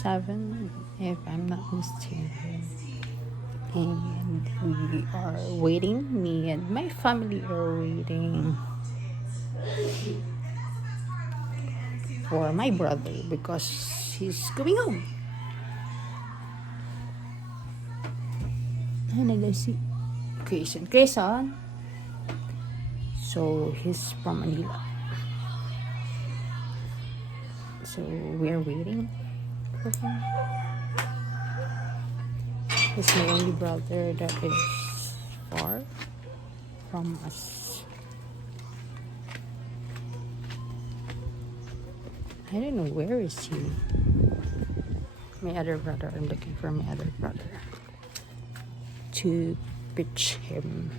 7, if I'm not mistaken. And we are waiting. Me and my family are waiting for my brother because he's coming home. Ano na si Quezon? Quezon? So, he's from Manila. So, we're waiting him. He's my only brother that is far from us. I don't know where is he. My other brother. I'm looking for my other brother to pitch him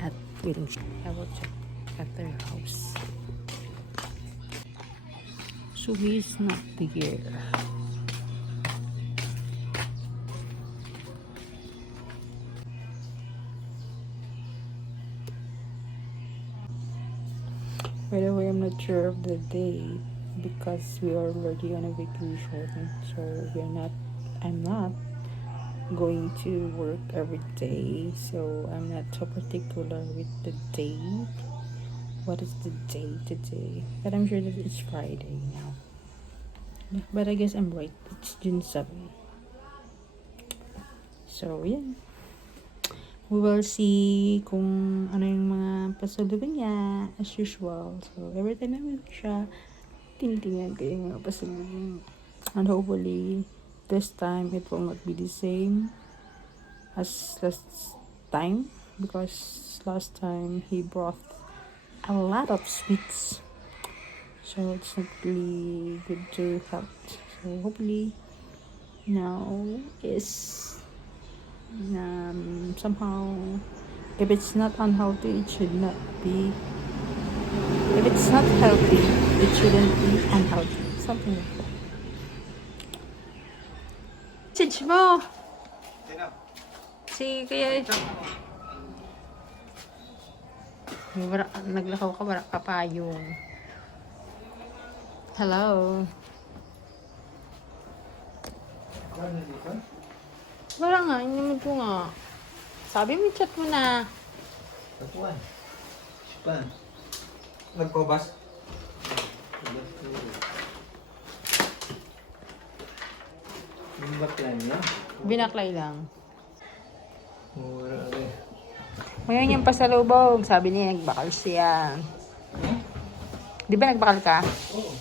at waiting. I will check at their house. So he's not there. By the way, I'm not sure of the day because we are already on a vacation. So we're not, I'm not going to work every day. So I'm not so particular with the date. What is the date today? But I'm sure that it's Friday now. But I guess I'm right. It's June 7. So, yeah. We will see kung ano yung mga pasalubong niya as usual. So, every time na meron siya, tinitingnan ko yung mga pasalubong. And hopefully, this time it will not be the same as last time because last time he brought a lot of sweets. So, it's not really good to help. So, hopefully, now is um, somehow if it's not unhealthy it should not be if it's not healthy it shouldn't be unhealthy. Something like that. Message mo si kaya wala, naglakaw ka wala ka payong hello wala nga inamid ko nga sabi mo chat mo na Tatuan. Sipan. Nagkobas? Yung baklan niya? binaklay lang Mura. Ngayon yung pasalubog, sabi niya nagbakal siya. Di ba nagbakal ka? Oo.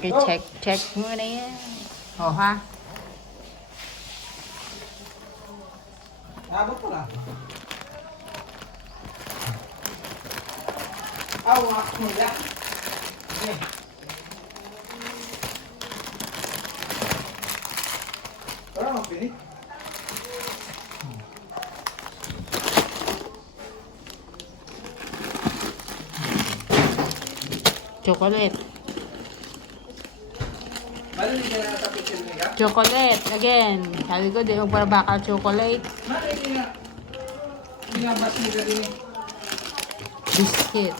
Okay, check, check muna yan. Oh, ha? Abot pala. Aw, ako mo ya. Okay. Parang mapinig. Chocolate. Chocolate, again. Sabi ko, di mo para bakal chocolate. Din. Biscuit.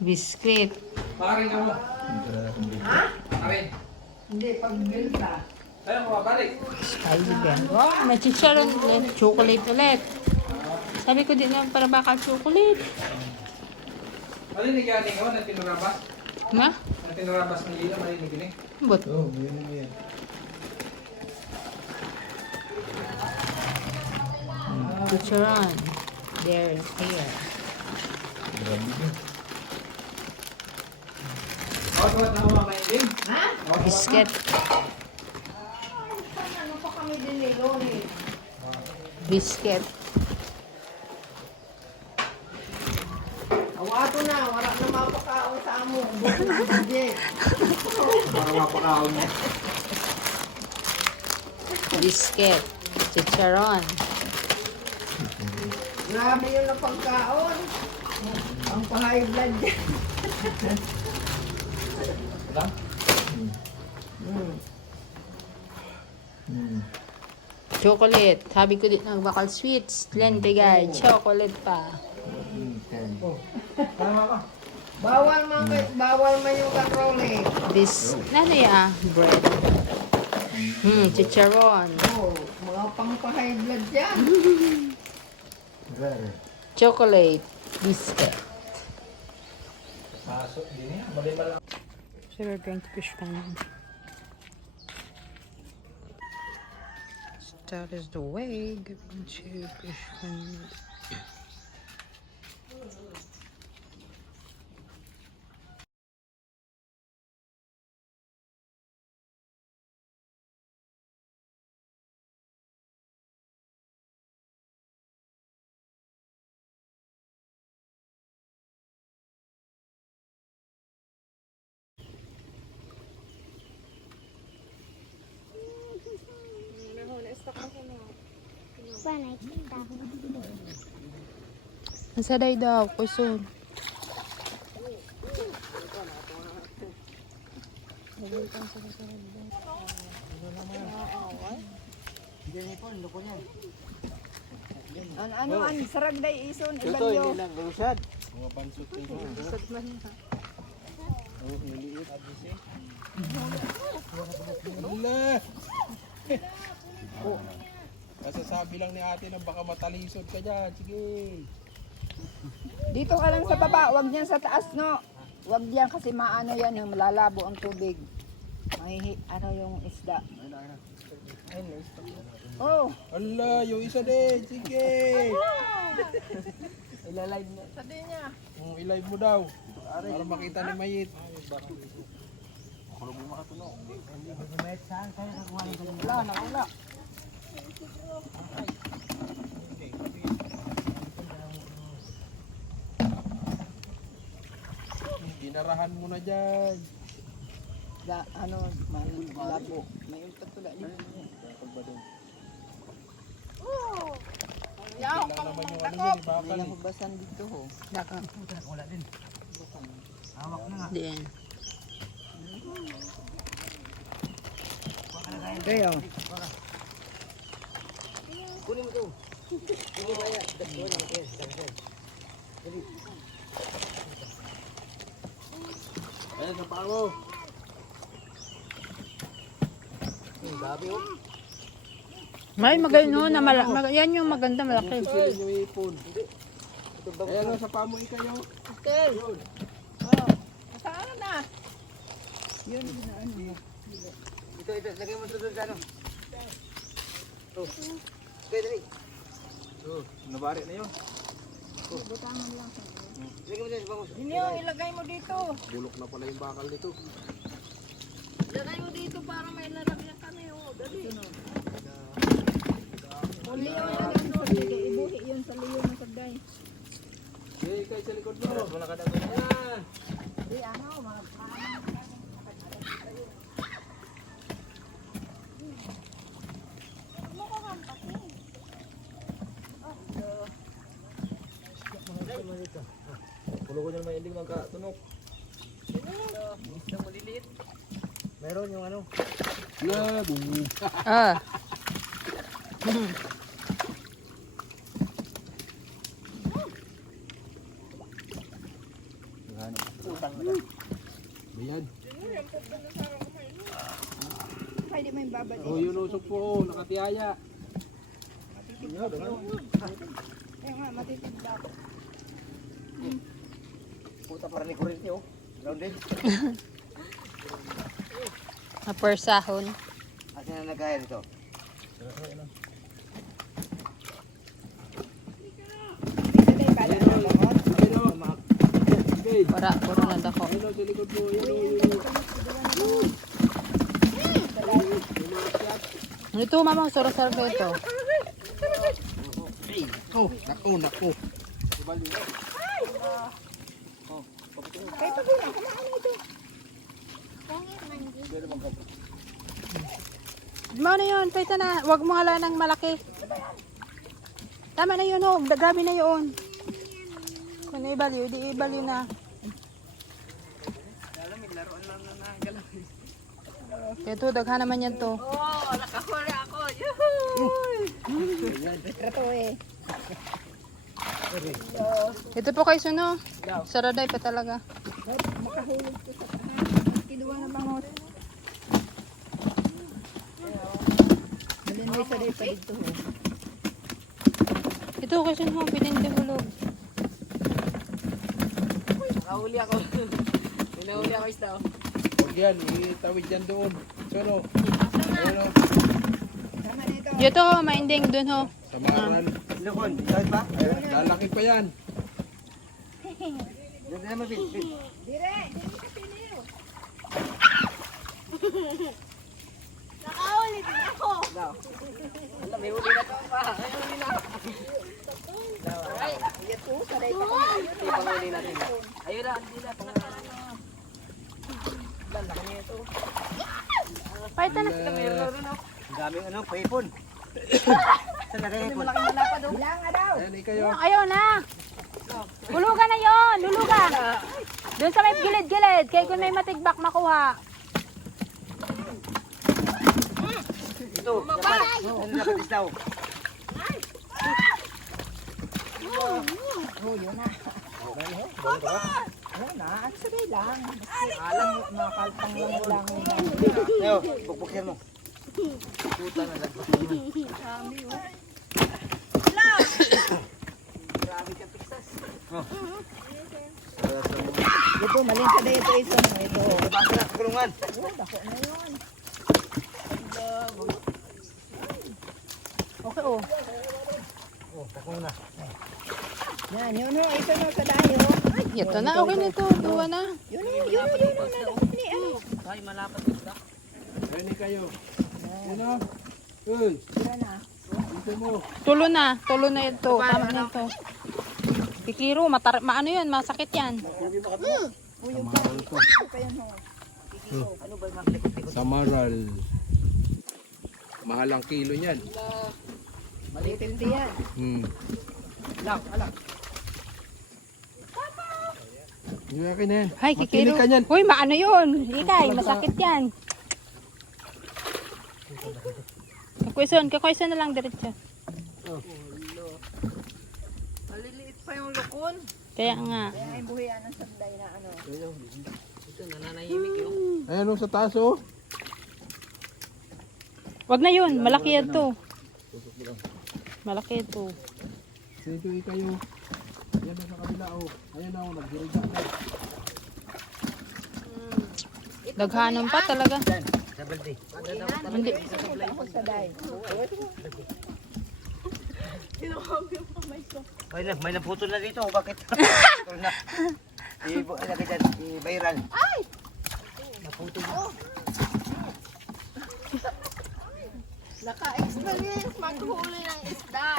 Biscuit. Pakarin ka mo. Ha? Pakarin. Hindi, pagbenta. Ayaw mo babalik. Spicy din. Wow, may chicharon ulit. Chocolate ulit. Sabi ko, di naman para bakal chocolate. Malinig yan nga na tinurabas. Nga? Na tinurabas ng lila, malinig yun eh. But, Oo, yun yan. chicharon. There, here. Awat-awat na kumakain din. Ha? Biscuit. Ano pa kami din ni Loni? Biscuit. Na mapakaon sa amo. Para mapakaon niya. Biscuit. Chicharon. Grabe yun ang pagkaon. Ang pa-high blood dyan. Lang? Hmm. Chocolate. Sabi ko din nagbakal sweets. Lente guy. Chocolate pa. Oh. Tama ka. Bawal man, kay- bawal man yung katrole. This, ano ya? Bread. Hmm, chicharon. Oh, mga pang-high blood yan. Chocolate. Biscuit. Pasok din yan. Mali lang. So we're going to push pan. So that is the way. Going to push pan. Nasa day daw, kusun. Ano, ano, ano, sarag day ison, ibalyo. Mga bansot din. Wala. Kasasabi lang ni ate na baka matalisod ka dyan. Sige. Dito ka lang sa baba, wag diyan sa taas, no? Wag diyan kasi maano yan, yung malalabo ang tubig. Mahihi, ano yung isda. Oh, Ala, yung isa din. Sige. ilalive mo. Sa niya. Mm, i-live mo daw. Para makita ni Mayit. Wala, nakawala. Dinarahan mo na dyan. Da, ano, malabo. May untot ko dali. Kailan naman yung ano yun, bakal May eh. nahubasan dito ho. Daka. Diyan. Kaya. Ayan, sa paa mo. May magano na mala, mag, yan yung maganda malaki. Silin yung ipon. Ayan o, sa paa mo ikayo. Saan na? Yun, ano. Ito, ito. Lagay mo ito doon sa ano. Ito. Okay, dali. Oh, nabari na yun. Lagay mo doon sa bangus. Yun yung ilagay mo dito. Bulok na pala yung bakal nito. Ilagay mo dito para may lalagyan kami. Oh, dali. Uli yung ilagay mo. Sige, ibuhi yun sa liyo ng sagday. Okay, kay sa likod mo. Wala ka na doon. Ayan. Di ano, mga Pulo ko dyan may ending magkatunok. Isang maliliit. Meron yung ano. Labo. Ah. Ayan. Pwede mo yung babalik. Oh, yun usok po. Oh, nakatiyaya. Kaya nga, matitigda ako. Puta para ni Corinthi oh. Grounded. Napersahon. Asan na nagkaya dito? Para, puro na dako. Ito mama, sarap-sarap na ito. Oh, nako, nako. Kaya pag yun, kumain ito. Mo na yun, pwede na. Huwag mo hala ng malaki. Tama na yun, oh. Grabe na yun. Kung ibaliw, di ibaliw na. Kaya to, daghan naman yan to. Oh, nakahuli ako. Eh. Ito po kay Suno. Saraday pa talaga. Makahulog ko sa Kinuha na bangos. Malinoy sa dito dito. ho. Ito kasi mo, pinindihulog. Nakahuli ako. May nahuli ako isda. oh. Huwag yan, itawid yan doon. Solo. Ayun o, Tama na ito. Dito ho, mainding dun ho. samaran. Lukon, tawid ba? Lalaki pa yan. Na naman. Pin. Dire, dire ka piliw. Daw. Alam, may huli na to pa. May huli na. Ay, ito sa dito. Ito yung panghuli natin. Ayun na, hindi na. Ang laki niya ito. Pakita na. Ang daming ano, paipon. Saan na rin ipon? Ilang araw. Ayan, ikayo. Ayaw na. Hulugan na yon, hulugan. Doon sa may gilid-gilid, kaya kung may matigbak makuha. Ito, dapat. Ano dapat oh? Oh, yun na. Wala na, ang sabi lang. Basta alam mo, makakalpang lang lang. Ayo, bukbukin mo. Puta na lang. Grabe ka, Texas. Ito, malin sa dito isa mo. Ito. Basta na, kulungan. Oh, dako na yun. Okay oh. Oh, takong na. Yan, yun o. Ito no, sa dayo. Ito na, okay na ito. Duwa na. Yun o, yun o, yun o. Nadakot ni ano. Ay, malapat isda. Ayun, ikayo. Ayun o. Uy, Tira na. Tulo na. Tulo na ito. Tama na ito. Pikiro, matar maano yan, masakit yan. Samaral ko. Ito pa yun o. Ano ba yung maklikot-likot? Samaral. Mahal ang kilo niyan. Malipit yan. Hmm. Alak, alak. Yung akin na yan. Hay, Makinig kikiro. ka niyan. Uy, maano yun? Ikay, masakit yan. Kakwison, kakwison na lang diretso. Maliliit pa yung lukon. Kaya nga. Kaya ay buhian ng sanday na ano. Ito, nananahimik yung. Ayan o, sa taas o. Wag na yun, malaki yan to. Malaki ito. Dito ikayo. Ayan o, sa kabila o. Ayan o, nagdiriga na. Daghanon pa talaga. Hindi. May, na, may naputol na dito. Bakit? Putol na. I, ilagay dyan, i-viral. Ay! Naputol na. Naka-experience maghuli ng isda.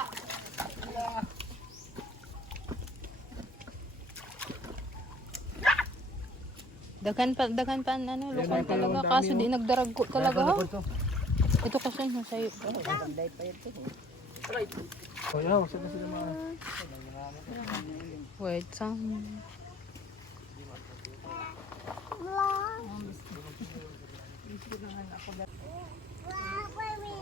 Daghan pa, daghan pa, ano, lukon talaga. Kaso di nagdarag ko talaga. ha? Ito kasi yung sa'yo. Sanday pa ito. O yan o, saan sila mga... Wait, some... Kasama yan?